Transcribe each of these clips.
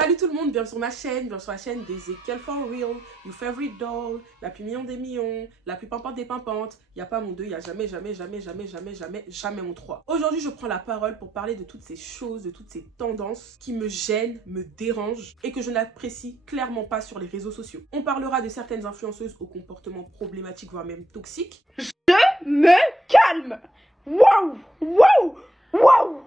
Salut tout le monde, bienvenue sur ma chaîne, bienvenue sur la chaîne d'Ezekiel For Real, your favorite doll, la plus mignonne des mignons, la plus pimpante des pimpantes. Il n'y a pas mon 2, il n'y a jamais mon 3. Aujourd'hui, je prends la parole pour parler de toutes ces choses, de toutes ces tendances qui me gênent, me dérangent et que je n'apprécie clairement pas sur les réseaux sociaux. On parlera de certaines influenceuses au comportement problématique, voire même toxique. Je me calme. Waouh, waouh, waouh.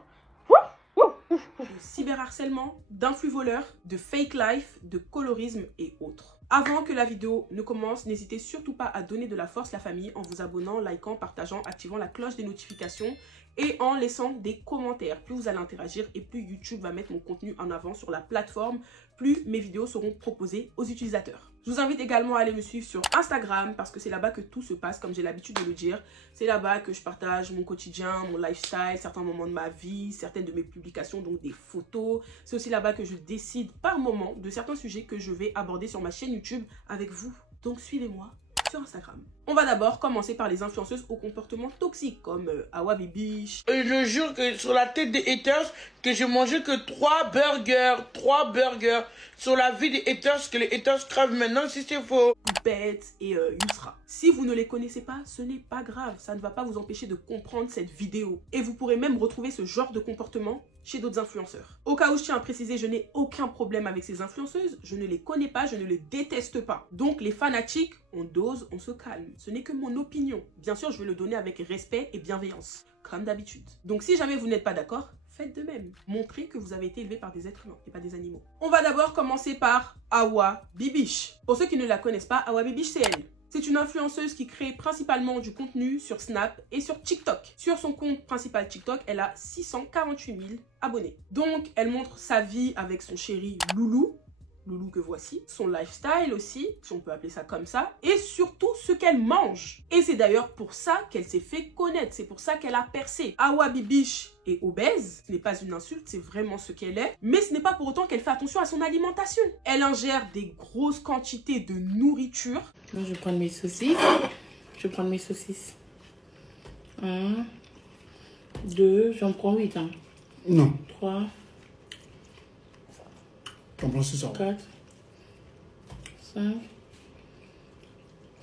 De cyberharcèlement, d'influx voleurs, de fake life, de colorisme et autres. Avant que la vidéo ne commence, n'hésitez surtout pas à donner de la force à la famille en vous abonnant, likant, partageant, activant la cloche des notifications et en laissant des commentaires. Plus vous allez interagir et plus YouTube va mettre mon contenu en avant sur la plateforme, plus mes vidéos seront proposées aux utilisateurs. Je vous invite également à aller me suivre sur Instagram parce que c'est là-bas que tout se passe, comme j'ai l'habitude de le dire. C'est là-bas que je partage mon quotidien, mon lifestyle, certains moments de ma vie, certaines de mes publications, donc des photos. C'est aussi là-bas que je décide par moment de certains sujets que je vais aborder sur ma chaîne YouTube avec vous. Donc suivez-moi sur Instagram. On va d'abord commencer par les influenceuses au comportement toxique comme Awa Bibiche. Et je jure que sur la tête des haters, que j'ai mangé que 3 burgers sur la vie des haters, que les haters crèvent maintenant si c'est faux. Poupette et Yusra. Si vous ne les connaissez pas, ce n'est pas grave. Ça ne va pas vous empêcher de comprendre cette vidéo. Et vous pourrez même retrouver ce genre de comportement chez d'autres influenceurs. Au cas où je tiens à préciser, je n'ai aucun problème avec ces influenceuses. Je ne les connais pas, je ne les déteste pas. Donc les fanatiques, on dose, on se calme. Ce n'est que mon opinion. Bien sûr, je vais le donner avec respect et bienveillance, comme d'habitude. Donc si jamais vous n'êtes pas d'accord, faites de même. Montrez que vous avez été élevé par des êtres humains et pas des animaux. On va d'abord commencer par Awa Bibiche. Pour ceux qui ne la connaissent pas, Awa Bibiche, c'est elle. C'est une influenceuse qui crée principalement du contenu sur Snap et sur TikTok. Sur son compte principal TikTok, elle a 648 000 abonnés. Donc, elle montre sa vie avec son chéri Loulou. Loulou que voici, son lifestyle aussi, si on peut appeler ça comme ça, et surtout ce qu'elle mange. Et c'est d'ailleurs pour ça qu'elle s'est fait connaître, c'est pour ça qu'elle a percé. Awa Bibiche est obèse, ce n'est pas une insulte, c'est vraiment ce qu'elle est, mais ce n'est pas pour autant qu'elle fait attention à son alimentation. Elle ingère des grosses quantités de nourriture. Moi, je vais prendre mes saucisses. 1, 2, j'en prends 8. Hein. Non. 3, T'en prends 6 ans. 4, 5,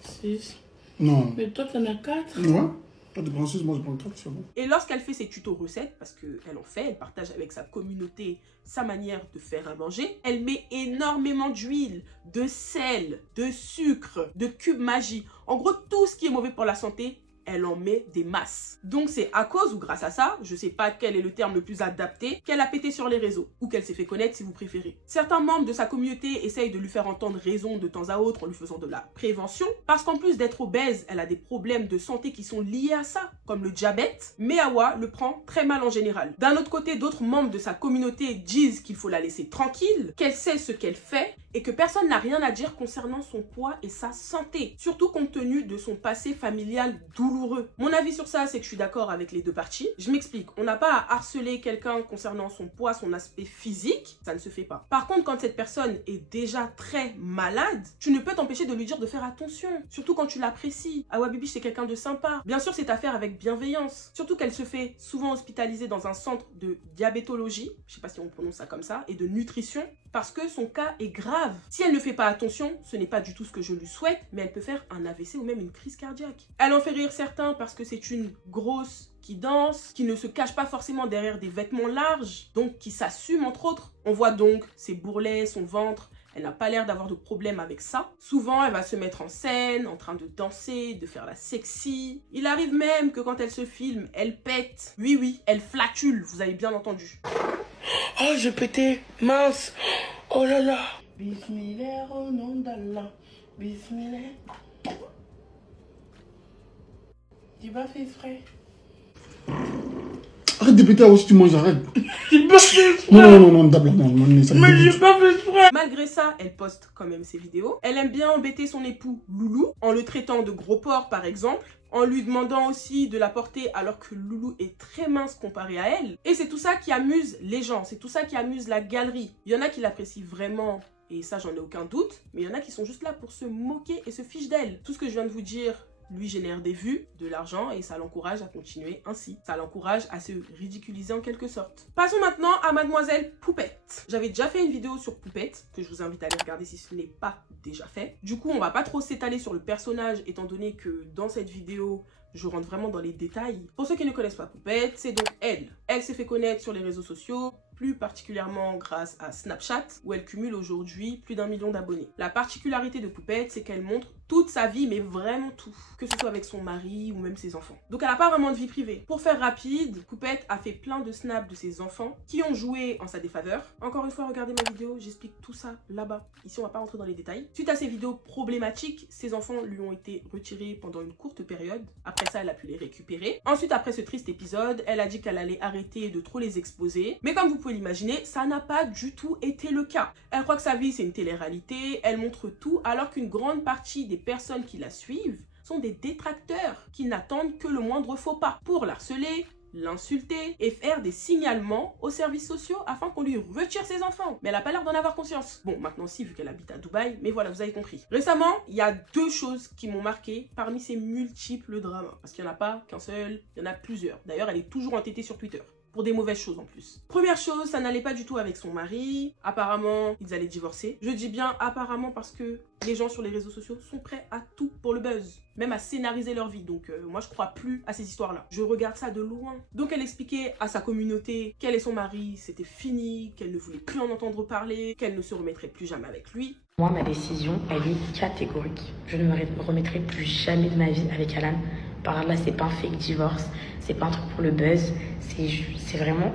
6. Non. Mais toi, t'en as 4. Ouais. Toi, tu prends 6, moi je prends 4, c'est bon. Et lorsqu'elle fait ses tutos recettes, parce qu'elle en fait, elle partage avec sa communauté sa manière de faire à manger, elle met énormément d'huile, de sel, de sucre, de cube magie. En gros, tout ce qui est mauvais pour la santé, elle en met des masses. Donc c'est à cause ou grâce à ça, je sais pas quel est le terme le plus adapté, qu'elle a pété sur les réseaux, ou qu'elle s'est fait connaître si vous préférez. Certains membres de sa communauté essayent de lui faire entendre raison de temps à autre en lui faisant de la prévention, parce qu'en plus d'être obèse, elle a des problèmes de santé qui sont liés à ça, comme le diabète, mais Awa le prend très mal en général. D'un autre côté, d'autres membres de sa communauté disent qu'il faut la laisser tranquille, qu'elle sait ce qu'elle fait, et que personne n'a rien à dire concernant son poids et sa santé, surtout compte tenu de son passé familial douloureux. Mon avis sur ça, c'est que je suis d'accord avec les deux parties. Je m'explique, on n'a pas à harceler quelqu'un concernant son poids, son aspect physique, ça ne se fait pas. Par contre, quand cette personne est déjà très malade, tu ne peux t'empêcher de lui dire de faire attention, surtout quand tu l'apprécies. Awa Bibiche, c'est quelqu'un de sympa. Bien sûr, c'est à faire avec bienveillance, surtout qu'elle se fait souvent hospitaliser dans un centre de diabétologie, je sais pas si on prononce ça comme ça, et de nutrition, parce que son cas est grave. Si elle ne fait pas attention, ce n'est pas du tout ce que je lui souhaite, mais elle peut faire un AVC ou même une crise cardiaque. Elle en fait rire certains parce que c'est une grosse qui danse, qui ne se cache pas forcément derrière des vêtements larges, donc qui s'assume entre autres. On voit donc ses bourrelets, son ventre. Elle n'a pas l'air d'avoir de problème avec ça. Souvent, elle va se mettre en scène, en train de danser, de faire la sexy. Il arrive même que quand elle se filme, elle pète. Oui, elle flatule, vous avez bien entendu. Oh, j'ai pété. Mince. Oh là là. Bismillah, au nom d'Allah. Bismillah. J'ai pas fait exprès. Arrête de péter aussi, tu manges, arrête. J'ai pas fait exprès. Non, d'abord, non, ça me Mais dégoûte. j'ai pas fait exprès. Malgré ça, elle poste quand même ses vidéos. Elle aime bien embêter son époux Loulou, en le traitant de gros porc par exemple, en lui demandant aussi de la porter alors que Loulou est très mince comparé à elle. Et c'est tout ça qui amuse les gens, c'est tout ça qui amuse la galerie. Il y en a qui l'apprécient vraiment, et ça j'en ai aucun doute, mais il y en a qui sont juste là pour se moquer et se fichent d'elle. Tout ce que je viens de vous dire lui génère des vues, de l'argent et ça l'encourage à continuer ainsi. Ça l'encourage à se ridiculiser en quelque sorte. Passons maintenant à Mademoiselle Poupette. J'avais déjà fait une vidéo sur Poupette que je vous invite à aller regarder si ce n'est pas déjà fait. Du coup, on va pas trop s'étaler sur le personnage étant donné que dans cette vidéo, je rentre vraiment dans les détails. Pour ceux qui ne connaissent pas Poupette, c'est donc elle. Elle s'est fait connaître sur les réseaux sociaux, plus particulièrement grâce à Snapchat, où elle cumule aujourd'hui plus d'1 million d'abonnés. La particularité de Poupette, c'est qu'elle montre toute sa vie, mais vraiment tout. Que ce soit avec son mari ou même ses enfants. Donc elle n'a pas vraiment de vie privée. Pour faire rapide, Poupette a fait plein de snaps de ses enfants qui ont joué en sa défaveur. Encore une fois, regardez ma vidéo, j'explique tout ça là-bas. Ici, on va pas rentrer dans les détails. Suite à ces vidéos problématiques, ses enfants lui ont été retirés pendant une courte période. Après ça, elle a pu les récupérer. Ensuite, après ce triste épisode, elle a dit qu'elle allait arrêter de trop les exposer. Mais comme vous pouvez l'imaginer, ça n'a pas du tout été le cas. Elle croit que sa vie, c'est une télé-réalité. Elle montre tout, alors qu'une grande partie des personnes qui la suivent sont des détracteurs qui n'attendent que le moindre faux pas pour l'harceler, l'insulter et faire des signalements aux services sociaux afin qu'on lui retire ses enfants. Mais elle n'a pas l'air d'en avoir conscience. Bon, maintenant si, vu qu'elle habite à Dubaï, mais voilà, vous avez compris. Récemment, il y a 2 choses qui m'ont marqué parmi ces multiples dramas. Parce qu'il n'y en a pas qu'un seul, il y en a plusieurs. D'ailleurs, elle est toujours entêtée sur Twitter. Pour des mauvaises choses en plus. Première chose, ça n'allait pas du tout avec son mari. Apparemment, ils allaient divorcer. Je dis bien apparemment parce que les gens sur les réseaux sociaux sont prêts à tout pour le buzz. Même à scénariser leur vie. Donc moi, je crois plus à ces histoires-là. Je regarde ça de loin. Donc elle expliquait à sa communauté qu'elle et son mari, c'était fini, qu'elle ne voulait plus en entendre parler, qu'elle ne se remettrait plus jamais avec lui. Moi, ma décision, elle est catégorique. Je ne me remettrai plus jamais de ma vie avec Alan. Par là, c'est pas un fake divorce, c'est pas un truc pour le buzz, c'est vraiment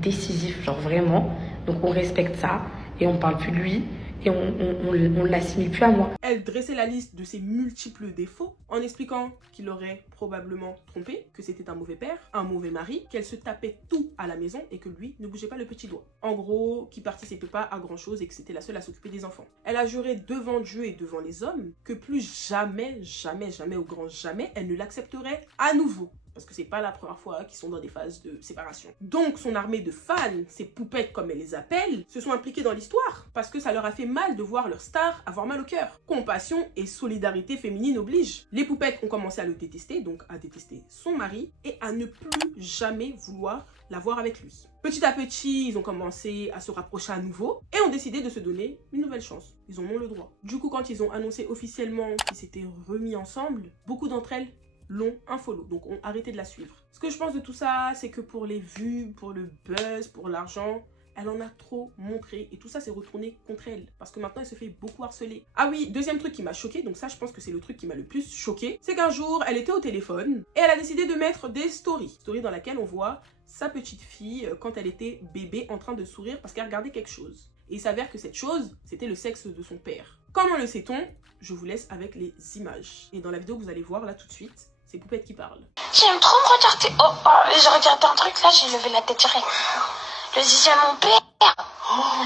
décisif, genre vraiment. Donc on respecte ça et on parle plus de lui et on l'assimile plus à moi. Elle dressait la liste de ses multiples défauts en expliquant qu'il aurait probablement trompé, que c'était un mauvais père, un mauvais mari, qu'elle se tapait tout à la maison et que lui ne bougeait pas le petit doigt. En gros, qu'il participait pas à grand chose et que c'était la seule à s'occuper des enfants. Elle a juré devant Dieu et devant les hommes que plus jamais, jamais, jamais, au grand jamais, elle ne l'accepterait à nouveau. Parce que c'est pas la première fois qu'ils sont dans des phases de séparation. Donc son armée de fans, ces poupettes comme elle les appelle, se sont impliquées dans l'histoire parce que ça leur a fait mal de voir leur star avoir mal au cœur. Compassion et solidarité féminine obligent. Les poupettes ont commencé à le détester, donc à détester son mari et à ne plus jamais vouloir la voir avec lui. Petit à petit, ils ont commencé à se rapprocher à nouveau et ont décidé de se donner une nouvelle chance. Ils en ont le droit. Du coup, quand ils ont annoncé officiellement qu'ils s'étaient remis ensemble, beaucoup d'entre elles l'ont unfollow, donc ont arrêté de la suivre. Ce que je pense de tout ça, c'est que pour les vues, pour le buzz, pour l'argent, elle en a trop montré et tout ça s'est retourné contre elle parce que maintenant elle se fait beaucoup harceler. Ah oui, deuxième truc qui m'a choqué, donc ça je pense que c'est le truc qui m'a le plus choqué, c'est qu'un jour elle était au téléphone et elle a décidé de mettre des stories dans laquelle on voit sa petite fille quand elle était bébé en train de sourire parce qu'elle regardait quelque chose. Et il s'avère que cette chose, c'était le sexe de son père. Comment le sait-on? Je vous laisse avec les images. Et dans la vidéo que vous allez voir là tout de suite, c'est Poupette qui parle. J'aime trop me regarder. Oh, j'ai regardé un truc là, j'ai levé la tête direct. Le zizi à mon père.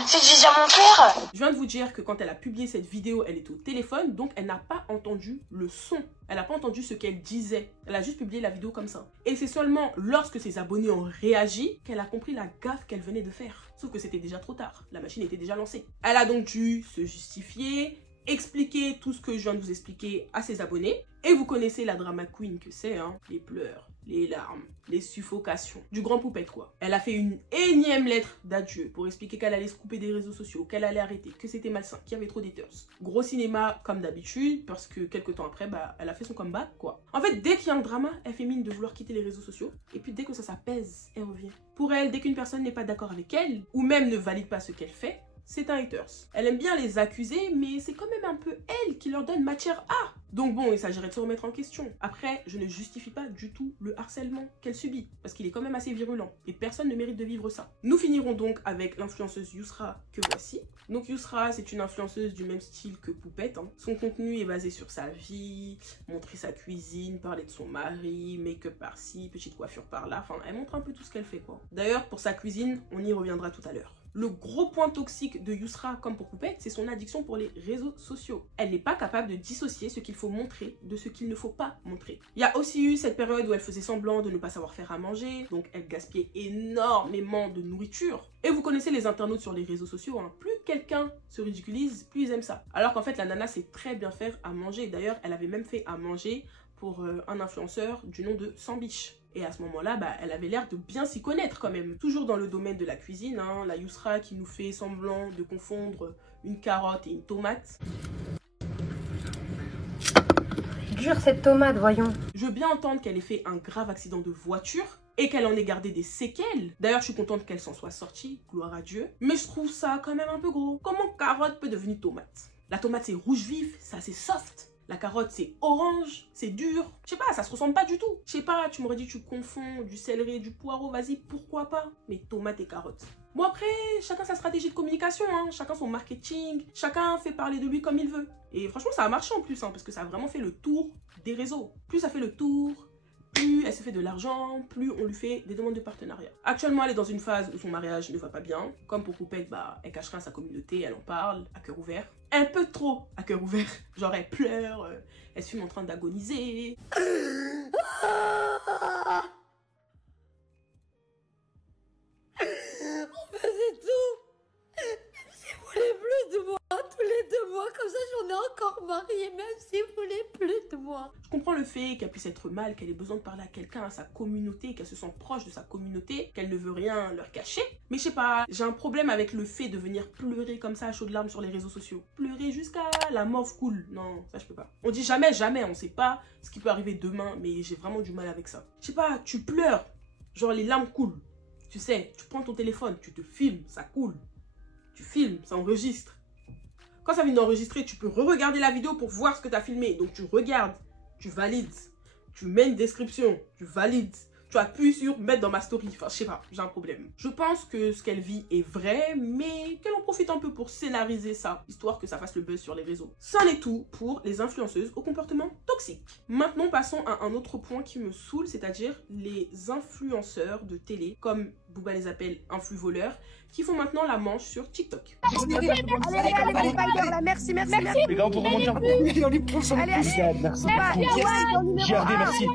C'est le zizi à mon père. Je viens de vous dire que quand elle a publié cette vidéo, elle était au téléphone, donc elle n'a pas entendu le son. Elle n'a pas entendu ce qu'elle disait. Elle a juste publié la vidéo comme ça. Et c'est seulement lorsque ses abonnés ont réagi qu'elle a compris la gaffe qu'elle venait de faire. Sauf que c'était déjà trop tard. La machine était déjà lancée. Elle a donc dû se justifier, expliquer tout ce que je viens de vous expliquer à ses abonnés. Et vous connaissez la drama queen que c'est, hein. Les pleurs, les larmes, les suffocations. Du grand Poupette, quoi. Elle a fait une énième lettre d'adieu pour expliquer qu'elle allait se couper des réseaux sociaux, qu'elle allait arrêter, que c'était malsain, qu'il y avait trop d'haters. Gros cinéma, comme d'habitude, parce que quelques temps après, elle a fait son comeback, quoi. En fait, dès qu'il y a un drama, elle fait mine de vouloir quitter les réseaux sociaux. Et puis dès que ça s'apaise, elle revient. Pour elle, dès qu'une personne n'est pas d'accord avec elle, ou même ne valide pas ce qu'elle fait, c'est un haters. Elle aime bien les accuser, mais c'est quand même un peu elle qui leur donne matière à. Donc bon, il s'agirait de se remettre en question. Après, je ne justifie pas du tout le harcèlement qu'elle subit, parce qu'il est quand même assez virulent, et personne ne mérite de vivre ça. Nous finirons donc avec l'influenceuse Yousra que voici. Donc Yousra, c'est une influenceuse du même style que Poupette, hein. Son contenu est basé sur sa vie, montrer sa cuisine, parler de son mari, make-up par-ci, petite coiffure par-là, enfin elle montre un peu tout ce qu'elle fait, quoi. D'ailleurs, pour sa cuisine, on y reviendra tout à l'heure. Le gros point toxique de Yousra, comme pour Poupette, c'est son addiction pour les réseaux sociaux. Elle n'est pas capable de dissocier ce qu'il faut montrer de ce qu'il ne faut pas montrer. Il y a aussi eu cette période où elle faisait semblant de ne pas savoir faire à manger, donc elle gaspillait énormément de nourriture. Et vous connaissez les internautes sur les réseaux sociaux, hein. Plus quelqu'un se ridiculise, plus ils aiment ça. Alors qu'en fait, la nana sait très bien faire à manger. D'ailleurs, elle avait même fait à manger pour un influenceur du nom de Sambiche. Et à ce moment-là, bah, elle avait l'air de bien s'y connaître quand même. Toujours dans le domaine de la cuisine, hein, la Yousra qui nous fait semblant de confondre une carotte et une tomate. Dure cette tomate, voyons. Je veux bien entendre qu'elle ait fait un grave accident de voiture et qu'elle en ait gardé des séquelles. D'ailleurs, je suis contente qu'elle s'en soit sortie, gloire à Dieu. Mais je trouve ça quand même un peu gros. Comment carotte peut devenir tomate? La tomate, c'est rouge vif, c'est assez soft. La carotte, c'est orange, c'est dur. Je sais pas, ça se ressemble pas du tout. Je sais pas, tu m'aurais dit tu confonds du céleri et du poireau, vas-y, pourquoi pas? Mais tomate et carotte. Bon après, chacun sa stratégie de communication, hein. Chacun son marketing, chacun fait parler de lui comme il veut. Et franchement, ça a marché en plus, hein, parce que ça a vraiment fait le tour des réseaux. Plus ça fait le tour, plus elle se fait de l'argent, plus on lui fait des demandes de partenariat. Actuellement, elle est dans une phase où son mariage ne va pas bien. Comme pour Poupette, bah, elle cache rien à sa communauté, elle en parle, à cœur ouvert. Un peu trop à cœur ouvert. Genre, elle pleure, elle se filme en train d'agoniser. On faisait tout. Même s'il voulait plus de moi, tous les 2 mois, comme ça j'en ai encore marié, même s'il voulait plus de moi. Je comprends le fait qu'elle puisse être mal, qu'elle ait besoin de parler à quelqu'un, à sa communauté, qu'elle se sent proche de sa communauté, qu'elle ne veut rien leur cacher. Mais je sais pas, j'ai un problème avec le fait de venir pleurer comme ça à chaudes larmes sur les réseaux sociaux. Pleurer jusqu'à la mort cool. Non, ça je peux pas. On dit jamais, jamais, on sait pas ce qui peut arriver demain, mais j'ai vraiment du mal avec ça. Je sais pas, tu pleures, genre les larmes coulent. Tu sais, tu prends ton téléphone, tu te filmes, ça coule. Tu filmes, ça enregistre. Quand ça vient d'enregistrer, tu peux re-regarder la vidéo pour voir ce que tu as filmé. Donc tu regardes, tu valides, tu mets une description, tu valides, tu appuies sur mettre dans ma story. Enfin, je sais pas, j'ai un problème. Je pense que ce qu'elle vit est vrai, mais qu'elle en profite un peu pour scénariser ça, histoire que ça fasse le buzz sur les réseaux. C'en est tout pour les influenceuses au comportement toxique. Maintenant, passons à un autre point qui me saoule, c'est-à-dire les influenceurs de télé, comme Booba les appelle influ-voleurs, qui font maintenant la manche sur TikTok. Allez, merci. Les gars, on peut remonter un peu. Allez, prends son merci. JRD, merci.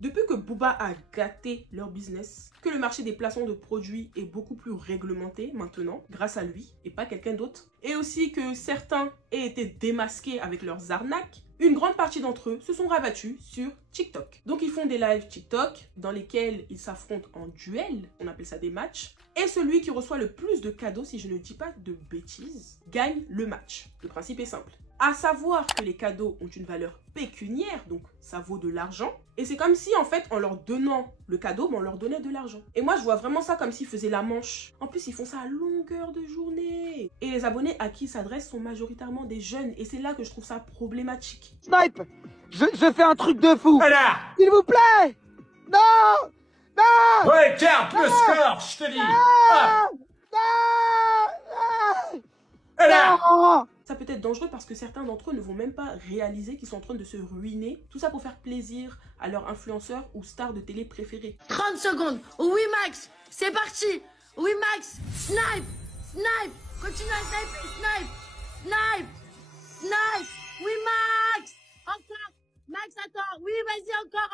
Depuis que Booba a gâté leur business, que le marché des placements de produits est beaucoup plus réglementé maintenant, grâce à lui, et pas quelqu'un d'autre, et aussi que certains aient été démasqués avec leurs arnaques, une grande partie d'entre eux se sont rabattus sur TikTok. Donc ils font des lives TikTok dans lesquels ils s'affrontent en duel, on appelle ça des matchs, et celui qui reçoit le plus de cadeaux, si je ne dis pas de bêtises, gagne le match. Le principe est simple. À savoir que les cadeaux ont une valeur pécuniaire, donc ça vaut de l'argent. Et c'est comme si, en fait, en leur donnant le cadeau, on leur donnait de l'argent. Et moi, je vois vraiment ça comme s'ils faisaient la manche. En plus, ils font ça à longueur de journée. Et les abonnés à qui ils s'adressent sont majoritairement des jeunes. Et c'est là que je trouve ça problématique. Snipe, je fais un truc de fou. S'il vous plaît. Non. Non. Regarde le score, je te dis. Non. Ça peut être dangereux parce que certains d'entre eux ne vont même pas réaliser qu'ils sont en train de se ruiner. Tout ça pour faire plaisir à leur influenceur ou star de télé préféré. 30 secondes. Oui, Max. C'est parti. Oui, Max. Snipe. Continue à sniper. Snipe. Oui, Max. Encore. Max, attends. Oui, vas-y, encore.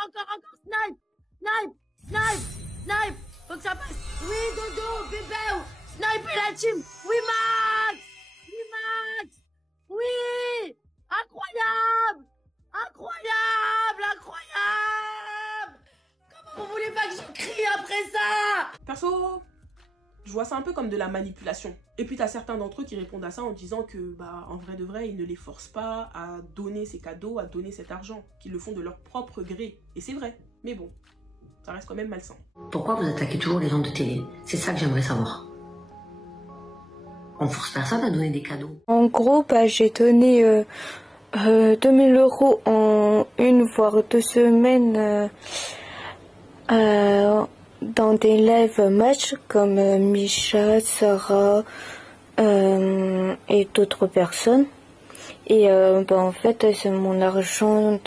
Snipe. Faut que ça passe. Oui, Dodo, bébé. Snipe la team. Oui, Max. Oui. Incroyable. Comment vous voulez pas que je crie après ça? Perso, je vois ça un peu comme de la manipulation. Et puis t'as certains d'entre eux qui répondent à ça en disant que, bah, en vrai de vrai, ils ne les forcent pas à donner ces cadeaux, à donner cet argent, qu'ils le font de leur propre gré. Et c'est vrai, mais bon, ça reste quand même malsain. Pourquoi vous attaquez toujours les gens de télé? C'est ça que j'aimerais savoir. On force personne à donner des cadeaux. En gros, j'ai donné 2000 € en 1 voire 2 semaines dans des live matchs comme Misha, Sarah et d'autres personnes. Et en fait, c'est mon argent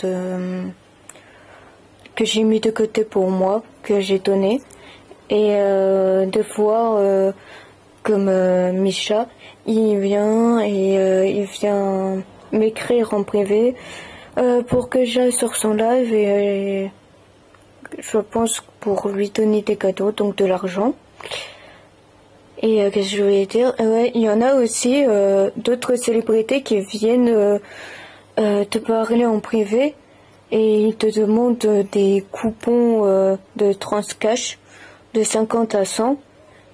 que j'ai mis de côté pour moi, que j'ai donné. Et des fois, comme Misha, il vient et il vient m'écrire en privé pour que j'aille sur son live et je pense pour lui donner des cadeaux, donc de l'argent. Et qu'est-ce que je voulais dire? Ouais, il y en a aussi d'autres célébrités qui viennent te parler en privé et ils te demandent des coupons de transcash de 50 à 100.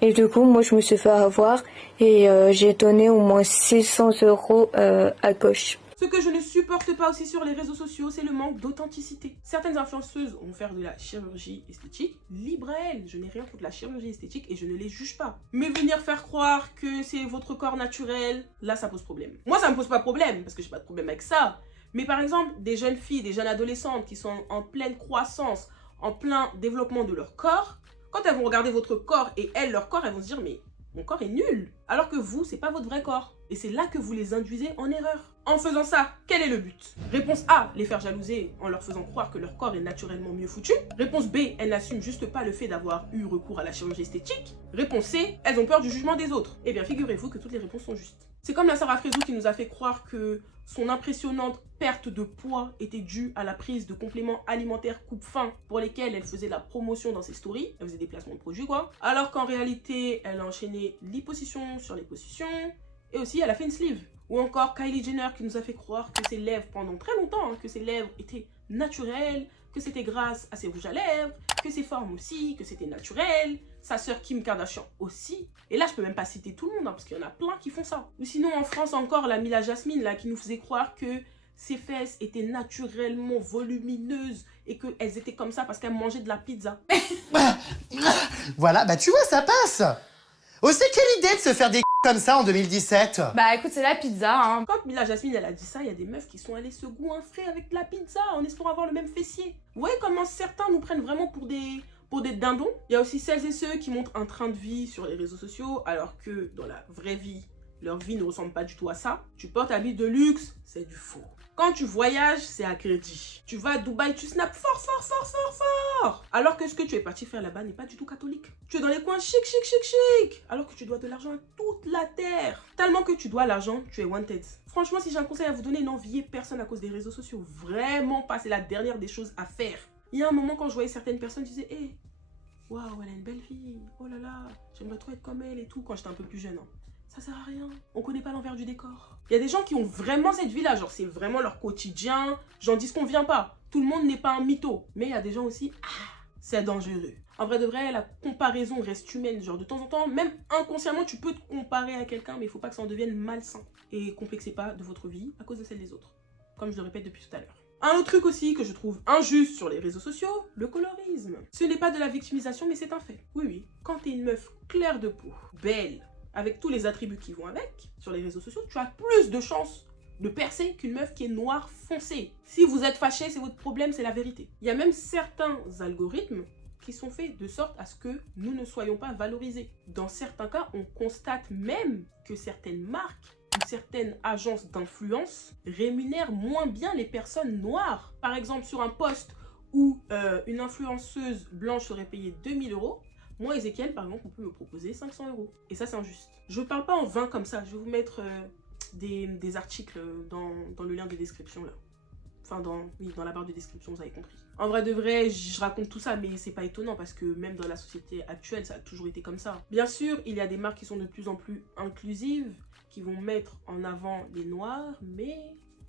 Et du coup, moi, je me suis fait avoir et j'ai donné au moins 600 € à gauche. Ce que je ne supporte pas aussi sur les réseaux sociaux, c'est le manque d'authenticité. Certaines influenceuses vont faire de la chirurgie esthétique, libre à elles. Je n'ai rien contre la chirurgie esthétique et je ne les juge pas. Mais venir faire croire que c'est votre corps naturel, là, ça pose problème. Moi, ça me pose pas problème parce que j'ai pas de problème avec ça. Mais par exemple, des jeunes filles, des jeunes adolescentes qui sont en pleine croissance, en plein développement de leur corps, quand elles vont regarder votre corps et elles, leur corps, elles vont se dire « mais mon corps est nul !» Alors que vous, c'est pas votre vrai corps. Et c'est là que vous les induisez en erreur. En faisant ça, quel est le but? Réponse A, les faire jalouser en leur faisant croire que leur corps est naturellement mieux foutu. Réponse B, elles n'assument juste pas le fait d'avoir eu recours à la chirurgie esthétique. Réponse C, elles ont peur du jugement des autres. Eh bien, figurez-vous que toutes les réponses sont justes. C'est comme la Sarah Frézou qui nous a fait croire que son impressionnante perte de poids était due à la prise de compléments alimentaires coupe-faim pour lesquels elle faisait la promotion dans ses stories. Elle faisait des placements de produits, quoi. Alors qu'en réalité, elle a enchaîné liposuction sur liposuction et aussi elle a fait une sleeve. Ou encore Kylie Jenner qui nous a fait croire que ses lèvres, pendant très longtemps, que ses lèvres étaient naturelles, que c'était grâce à ses rouges à lèvres, que ses formes aussi, que c'était naturel. Sa sœur Kim Kardashian aussi. Et là, je peux même pas citer tout le monde, parce qu'il y en a plein qui font ça. Ou sinon, en France encore, la Mila Jasmine, là, qui nous faisait croire que ses fesses étaient naturellement volumineuses et qu'elles étaient comme ça parce qu'elles mangeaient de la pizza. Voilà, bah tu vois, ça passe. Oh, c'est quelle idée de se faire des comme ça en 2017? Bah écoute, c'est la pizza, hein. Quand Mila Jasmine, elle a dit ça, il y a des meufs qui sont allées se goinfrer avec de la pizza en espérant avoir le même fessier. Vous voyez comment certains nous prennent vraiment pour des dindons? Il y a aussi celles et ceux qui montrent un train de vie sur les réseaux sociaux alors que dans la vraie vie, leur vie ne ressemble pas du tout à ça. Tu portes un habit de luxe, c'est du faux. Quand tu voyages, c'est à crédit. Tu vas à Dubaï, tu snaps fort. Alors que ce que tu es parti faire là-bas n'est pas du tout catholique. Tu es dans les coins chic. Alors que tu dois de l'argent à toute la terre. Tellement que tu dois l'argent, tu es wanted. Franchement, si j'ai un conseil à vous donner, n'enviez personne à cause des réseaux sociaux. Vraiment pas, c'est la dernière des choses à faire. Il y a un moment quand je voyais certaines personnes, je disais, hé, waouh, elle a une belle vie. Oh là là, j'aimerais trop être comme elle et tout quand j'étais un peu plus jeune. Hein. Ça sert à rien. On connaît pas l'envers du décor. Il y a des gens qui ont vraiment cette vie-là. Genre, c'est vraiment leur quotidien. J'en dis ce qu'on vient pas. Tout le monde n'est pas un mytho. Mais il y a des gens aussi, c'est dangereux. En vrai de vrai, la comparaison reste humaine. Genre, de temps en temps, même inconsciemment, tu peux te comparer à quelqu'un, mais il faut pas que ça en devienne malsain. Et complexez pas de votre vie à cause de celle des autres. Comme je le répète depuis tout à l'heure. Un autre truc aussi que je trouve injuste sur les réseaux sociaux, le colorisme. Ce n'est pas de la victimisation, mais c'est un fait. Oui. Quand t'es une meuf claire de peau, belle, avec tous les attributs qui vont avec, sur les réseaux sociaux, tu as plus de chances de percer qu'une meuf qui est noire foncée. Si vous êtes fâché, c'est votre problème, c'est la vérité. Il y a même certains algorithmes qui sont faits de sorte à ce que nous ne soyons pas valorisés. Dans certains cas, on constate même que certaines marques ou certaines agences d'influence rémunèrent moins bien les personnes noires. Par exemple, sur un post où une influenceuse blanche serait payée 2000 €, moi, Ezekiel, par exemple, on peut me proposer 500 €. Et ça, c'est injuste. Je ne parle pas en vain comme ça. Je vais vous mettre des articles dans le lien de description, là. Enfin, dans la barre de description, vous avez compris. En vrai de vrai, je raconte tout ça, mais c'est pas étonnant parce que même dans la société actuelle, ça a toujours été comme ça. Bien sûr, il y a des marques qui sont de plus en plus inclusives, qui vont mettre en avant les noirs, mais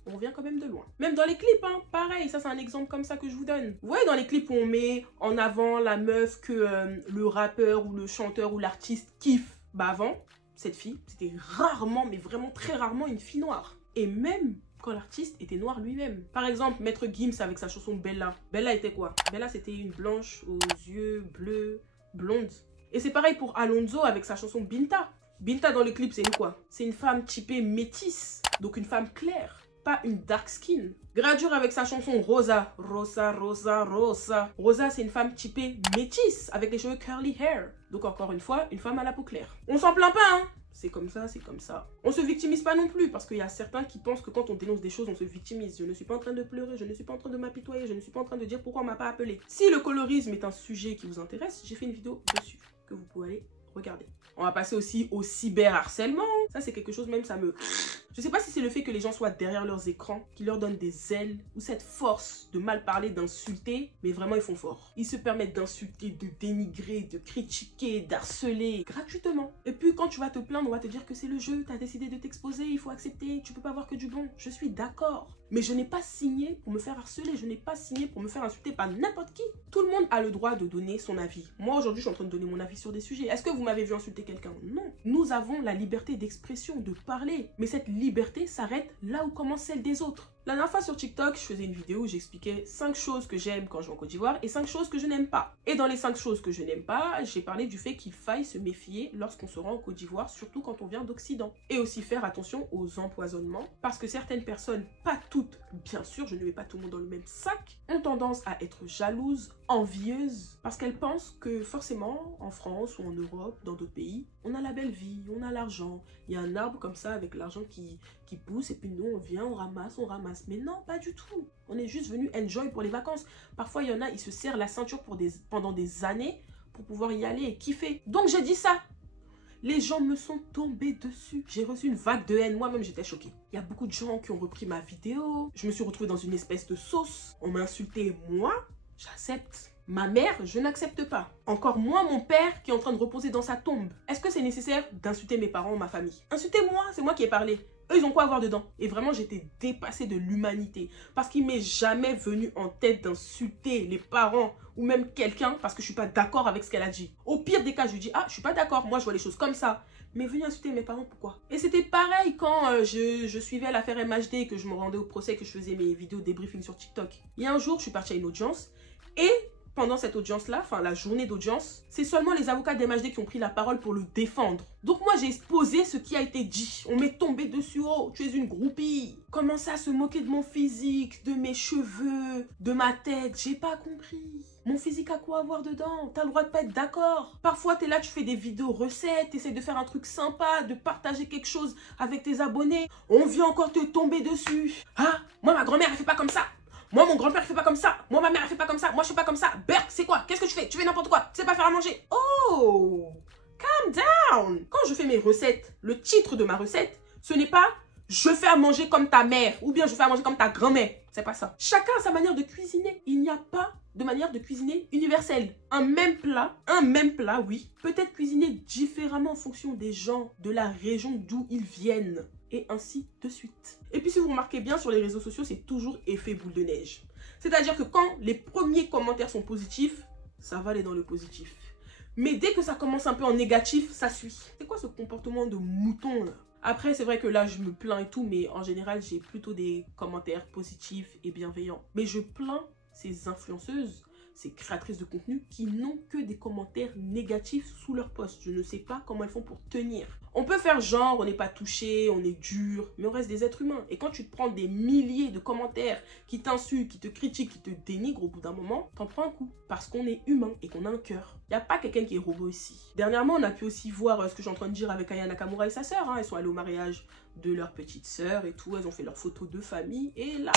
on vient quand même de loin. Même dans les clips, hein, pareil, ça c'est un exemple comme ça que je vous donne. Vous voyez dans les clips où on met en avant la meuf que le rappeur ou le chanteur ou l'artiste kiffe. Bah avant, cette fille, c'était rarement, mais vraiment très rarement une fille noire. Et même quand l'artiste était noir lui-même. Par exemple, Maître Gims avec sa chanson Bella. Bella était quoi? Bella c'était une blanche aux yeux bleus, blonde. Et c'est pareil pour Alonso avec sa chanson Binta. Binta dans le clip c'est une quoi? C'est une femme typée métisse, donc une femme claire. Pas une dark skin. Gradure avec sa chanson Rosa. Rosa, c'est une femme typée métisse avec les cheveux curly hair. Donc encore une fois, une femme à la peau claire. On s'en plaint pas, hein. c'est comme ça, c'est comme ça. On se victimise pas non plus, parce qu'il y a certains qui pensent que quand on dénonce des choses, on se victimise. Je ne suis pas en train de pleurer, je ne suis pas en train de m'apitoyer, je ne suis pas en train de dire pourquoi on m'a pas appelé. Si le colorisme est un sujet qui vous intéresse, j'ai fait une vidéo dessus, que vous pouvez aller regarder. On va passer aussi au cyberharcèlement. Ça, c'est quelque chose, même ça me... Je sais pas si c'est le fait que les gens soient derrière leurs écrans qui leur donne des ailes ou cette force de mal parler, d'insulter, mais vraiment ils font fort. Ils se permettent d'insulter, de dénigrer, de critiquer, d'harceler gratuitement. Et puis quand tu vas te plaindre, on va te dire que c'est le jeu, tu as décidé de t'exposer, il faut accepter, tu peux pas voir que du bon. Je suis d'accord. Mais je n'ai pas signé pour me faire harceler, je n'ai pas signé pour me faire insulter par n'importe qui. Tout le monde a le droit de donner son avis. Moi aujourd'hui, je suis en train de donner mon avis sur des sujets. Est-ce que vous m'avez vu insulter quelqu'un? Non. Nous avons la liberté d'expression, de parler. Mais cette liberté s'arrête là où commence celle des autres. La dernière fois sur TikTok, je faisais une vidéo où j'expliquais 5 choses que j'aime quand je vais en Côte d'Ivoire et 5 choses que je n'aime pas. Et dans les 5 choses que je n'aime pas, j'ai parlé du fait qu'il faille se méfier lorsqu'on se rend en Côte d'Ivoire, surtout quand on vient d'Occident. Et aussi faire attention aux empoisonnements, parce que certaines personnes, pas toutes, bien sûr, je ne mets pas tout le monde dans le même sac, ont tendance à être jalouses, envieuses, parce qu'elles pensent que forcément, en France ou en Europe, dans d'autres pays, on a la belle vie, on a l'argent, il y a un arbre comme ça avec l'argent qui pousse et puis nous on vient, on ramasse. Mais non, pas du tout. On est juste venu enjoy pour les vacances. Parfois, il y en a, ils se serrent la ceinture pendant des années pour pouvoir y aller et kiffer. Donc, j'ai dit ça. Les gens me sont tombés dessus. J'ai reçu une vague de haine. Moi-même, j'étais choquée. Il y a beaucoup de gens qui ont repris ma vidéo. Je me suis retrouvée dans une espèce de sauce. On m'a insulté. Moi, j'accepte. Ma mère, je n'accepte pas. Encore moins mon père qui est en train de reposer dans sa tombe. Est-ce que c'est nécessaire d'insulter mes parents ou ma famille? Insultez-moi, c'est moi qui ai parlé. Eux, ils ont quoi à voir dedans? Et vraiment, j'étais dépassée de l'humanité. Parce qu'il m'est jamais venu en tête d'insulter les parents ou même quelqu'un parce que je suis pas d'accord avec ce qu'elle a dit. Au pire des cas, je lui dis, ah, je suis pas d'accord, moi je vois les choses comme ça. Mais venir insulter mes parents, pourquoi? Et c'était pareil quand je suivais l'affaire MHD et que je me rendais au procès, que je faisais mes vidéos débriefing sur TikTok. Il y a un jour, je suis partie à une audience et... pendant cette audience-là, enfin la journée d'audience, c'est seulement les avocats d'MHD qui ont pris la parole pour le défendre. Donc moi, j'ai exposé ce qui a été dit. On m'est tombé dessus, oh, tu es une groupie. Commencer à se moquer de mon physique, de mes cheveux, de ma tête, j'ai pas compris. Mon physique a quoi à voir dedans? T'as le droit de pas être d'accord. Parfois, t'es là, tu fais des vidéos recettes, t'essaies de faire un truc sympa, de partager quelque chose avec tes abonnés. On vient encore te tomber dessus. Ah, moi, ma grand-mère, elle fait pas comme ça. Moi, mon grand-père, il fait pas comme ça. Moi, ma mère, elle fait pas comme ça. Moi, je fais pas comme ça. Berk, c'est quoi? Qu'est-ce que tu fais? Tu fais n'importe quoi. Tu sais pas faire à manger. Oh, calm down. Quand je fais mes recettes, le titre de ma recette, ce n'est pas « je fais à manger comme ta mère » ou bien « je fais à manger comme ta grand-mère ». C'est pas ça. Chacun a sa manière de cuisiner. Il n'y a pas de manière de cuisiner universelle. Un même plat, oui, peut être cuisiné différemment en fonction des gens, de la région d'où ils viennent. Et ainsi de suite. Et puis si vous remarquez bien sur les réseaux sociaux, c'est toujours effet boule de neige. C'est-à-dire que quand les premiers commentaires sont positifs, ça va aller dans le positif. Mais dès que ça commence un peu en négatif, ça suit. C'est quoi ce comportement de mouton là? Après, c'est vrai que là, je me plains et tout, mais en général, j'ai plutôt des commentaires positifs et bienveillants. Mais je plains ces influenceuses, ces créatrices de contenu qui n'ont que des commentaires négatifs sous leur post. Je ne sais pas comment elles font pour tenir. On peut faire genre, on n'est pas touché, on est dur, mais on reste des êtres humains. Et quand tu te prends des milliers de commentaires qui t'insultent, qui te critiquent, qui te dénigrent, au bout d'un moment, t'en prends un coup. Parce qu'on est humain et qu'on a un cœur. Il n'y a pas quelqu'un qui est robot ici. Dernièrement, on a pu aussi voir ce que je suis en train de dire avec Aya Nakamura et sa sœur. Elles sont allées au mariage de leur petite sœur et tout. Elles ont fait leurs photos de famille. Et là,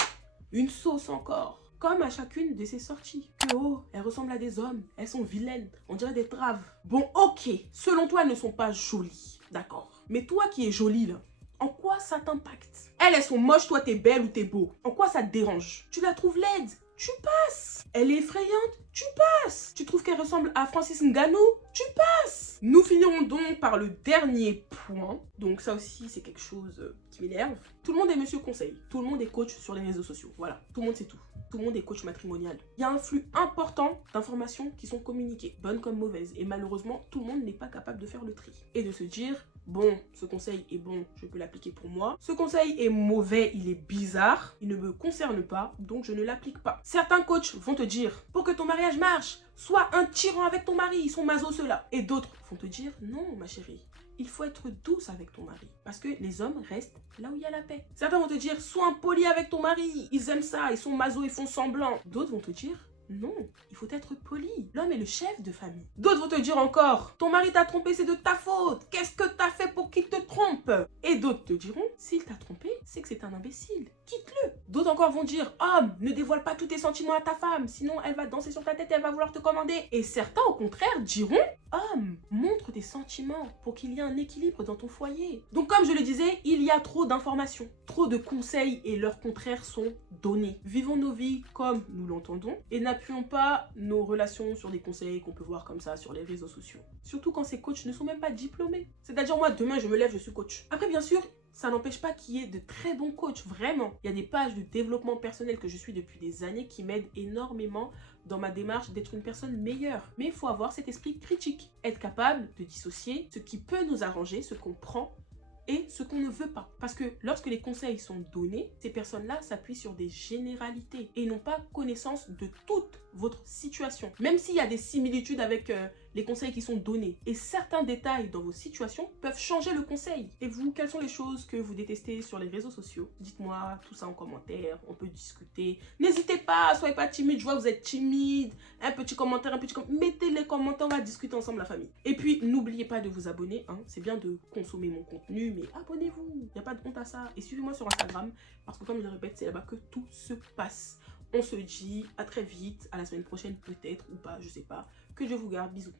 une sauce encore. Comme à chacune de ces sorties. Que oh, elles ressemblent à des hommes. Elles sont vilaines. On dirait des traves. Bon, ok. Selon toi, elles ne sont pas jolies. D'accord. Mais toi qui es jolie là, en quoi ça t'impacte? Elles sont moches, toi t'es belle ou t'es beau. En quoi ça te dérange? Tu la trouves laide? Tu passes. Elle est effrayante? Tu passes. Tu trouves qu'elle ressemble à Francis Ngannou? Tu passes. Nous finirons donc par le dernier point. Donc ça aussi, c'est quelque chose qui m'énerve. Tout le monde est monsieur conseil. Tout le monde est coach sur les réseaux sociaux. Voilà, tout le monde sait tout. Tout le monde est coach matrimonial. Il y a un flux important d'informations qui sont communiquées, bonnes comme mauvaises. Et malheureusement, tout le monde n'est pas capable de faire le tri. Et de se dire, bon, ce conseil est bon, je peux l'appliquer pour moi. Ce conseil est mauvais, il est bizarre, il ne me concerne pas, donc je ne l'applique pas. Certains coachs vont te dire, pour que ton mariage marche, sois un tyran avec ton mari, ils sont maso ceux-là. Et d'autres vont te dire, non ma chérie, il faut être douce avec ton mari. Parce que les hommes restent là où il y a la paix. Certains vont te dire, sois impoli avec ton mari. Ils aiment ça, ils sont maso, ils font semblant. D'autres vont te dire, Non, il faut être poli. L'homme est le chef de famille. D'autres vont te dire encore, ton mari t'a trompé, c'est de ta faute. Qu'est-ce que t'as fait pour qu'il te trompe? Et d'autres te diront, s'il t'a trompé, c'est que c'est un imbécile. Quitte-le. D'autres encore vont dire, homme, ne dévoile pas tous tes sentiments à ta femme, sinon elle va danser sur ta tête et elle va vouloir te commander. Et certains, au contraire, diront, homme, montre tes sentiments pour qu'il y ait un équilibre dans ton foyer. Donc comme je le disais, il y a trop d'informations, trop de conseils et leurs contraires sont donnés. Vivons nos vies comme nous l'entendons et n'appuyons pas nos relations sur des conseils qu'on peut voir comme ça sur les réseaux sociaux. Surtout quand ces coachs ne sont même pas diplômés. C'est-à-dire moi, demain, je me lève, je suis coach. Après, bien sûr, ça n'empêche pas qu'il y ait de très bons coachs, vraiment. Il y a des pages de développement personnel que je suis depuis des années qui m'aident énormément dans ma démarche d'être une personne meilleure. Mais il faut avoir cet esprit critique, être capable de dissocier ce qui peut nous arranger, ce qu'on prend et ce qu'on ne veut pas. Parce que lorsque les conseils sont donnés, ces personnes-là s'appuient sur des généralités et n'ont pas connaissance de toute votre situation. Même s'il y a des similitudes avec les conseils qui sont donnés. Et certains détails dans vos situations peuvent changer le conseil. Et vous, quelles sont les choses que vous détestez sur les réseaux sociaux? Dites-moi tout ça en commentaire, on peut discuter. N'hésitez pas, soyez pas timide, je vois que vous êtes timide. Un petit commentaire, mettez les commentaires, on va discuter ensemble la famille. Et puis, n'oubliez pas de vous abonner, hein. C'est bien de consommer mon contenu, mais abonnez-vous, il n'y a pas de honte à ça. Et suivez-moi sur Instagram, parce que comme je le répète, c'est là-bas que tout se passe. On se dit à très vite, à la semaine prochaine peut-être, ou pas, je sais pas. Que Dieu vous garde, bisous.